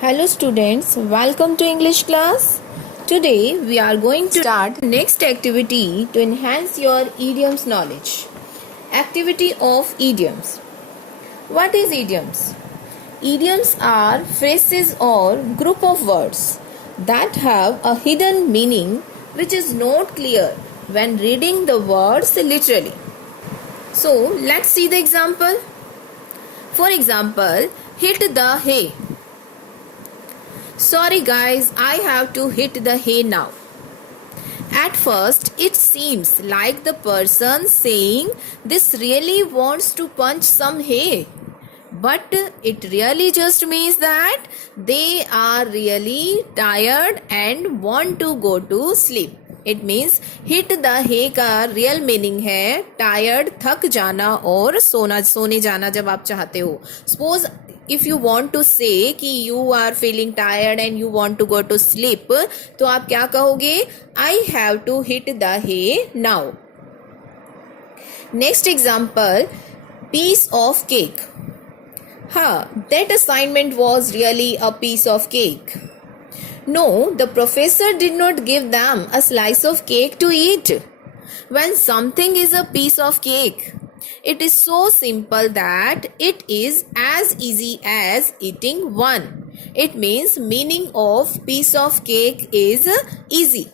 Hello students, welcome to English class. Today we are going to start next activity to enhance your idioms knowledge. Activity of idioms. What is idioms? Idioms are phrases or group of words that have a hidden meaning which is not clear when reading the words literally. So let's see the example. For example, hit the hay. Sorry guys, I have to hit the hay now. At first, it seems like the person saying this really wants to punch some hay. But it really just means that they are really tired and want to go to sleep. It means hit the hay का real meaning है tired, थक जाना और सोने जाना जब आप चाहते हो. Suppose if you want to say कि you are feeling tired and you want to go to sleep, तो आप क्या कहोगे? I have to hit the hay now. Next example, piece of cake. That assignment was really a piece of cake. No, the professor did not give them a slice of cake to eat. When something is a piece of cake, it is so simple that it is as easy as eating one. It means meaning of piece of cake is easy.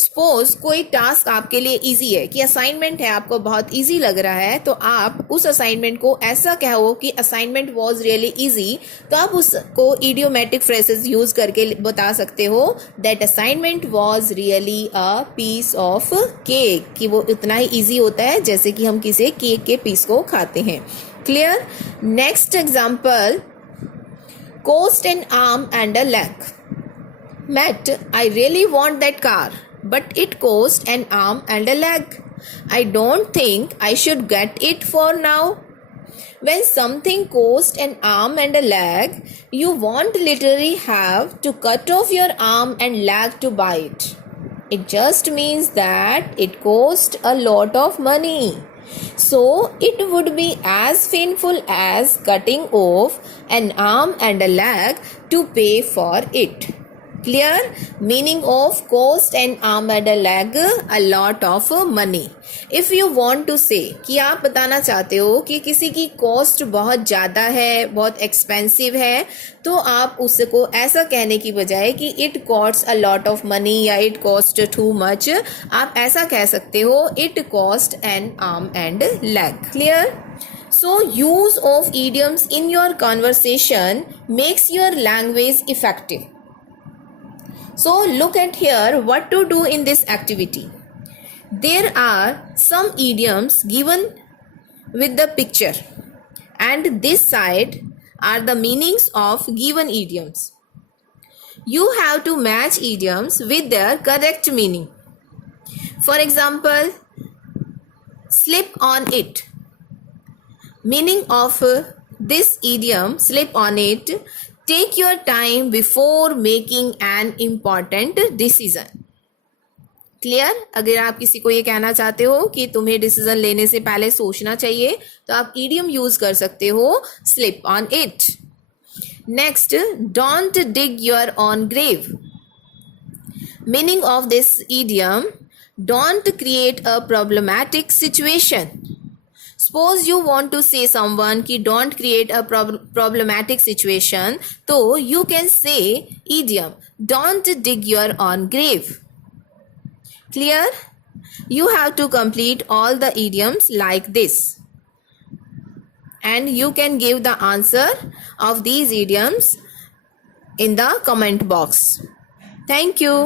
Suppose कोई task आपके लिए easy है कि assignment है, आपको बहुत easy लग रहा है, तो आप उस असाइनमेंट को ऐसा कहो कि असाइनमेंट वाज रियली इजी, तो आप उसको इडियोमेटिक फ्रेजेस यूज करके बता सकते हो that assignment was really a piece of cake, कि वो इतना ही इजी होता है जैसे कि हम किसी केक के पीस को खाते हैं. Clear? Next example, cost an arm and a leg. Matt, I really want that car, but it costs an arm and a leg. I don't think I should get it for now. When something costs an arm and a leg, you won't literally have to cut off your arm and leg to buy it. It just means that it costs a lot of money. So it would be as painful as cutting off an arm and a leg to pay for it. Clear? Meaning of cost and arm and a leg, a lot of money. If you want to say कि आप बताना चाहते हो कि किसी की cost बहुत ज़्यादा है, बहुत एक्सपेंसिव है, तो आप उसको ऐसा कहने की बजाय कि it cost a lot of money या इट कॉस्ट टू मच, आप ऐसा कह सकते हो it cost N arm and leg. Clear? So use of idioms in your conversation makes your language effective. So look at here what to do in this activity. There are some idioms given with the picture, and this side are the meanings of given idioms. You have to match idioms with their correct meaning. For example, slip on it. Meaning of this idiom, slip on it, take your time before making an important decision. Clear? अगर आप किसी को ये कहना चाहते हो कि तुम्हें डिसीजन लेने से पहले सोचना चाहिए, तो आप इडियम यूज कर सकते हो slip on it. Next, don't dig your own grave. Meaning of this idiom, don't create a problematic situation. Suppose you want to say someone कि don't create a problematic situation, तो you can say idiom don't dig your own grave. Clear? You have to complete all the idioms like this, and you can give the answer of these idioms in the comment box. Thank you.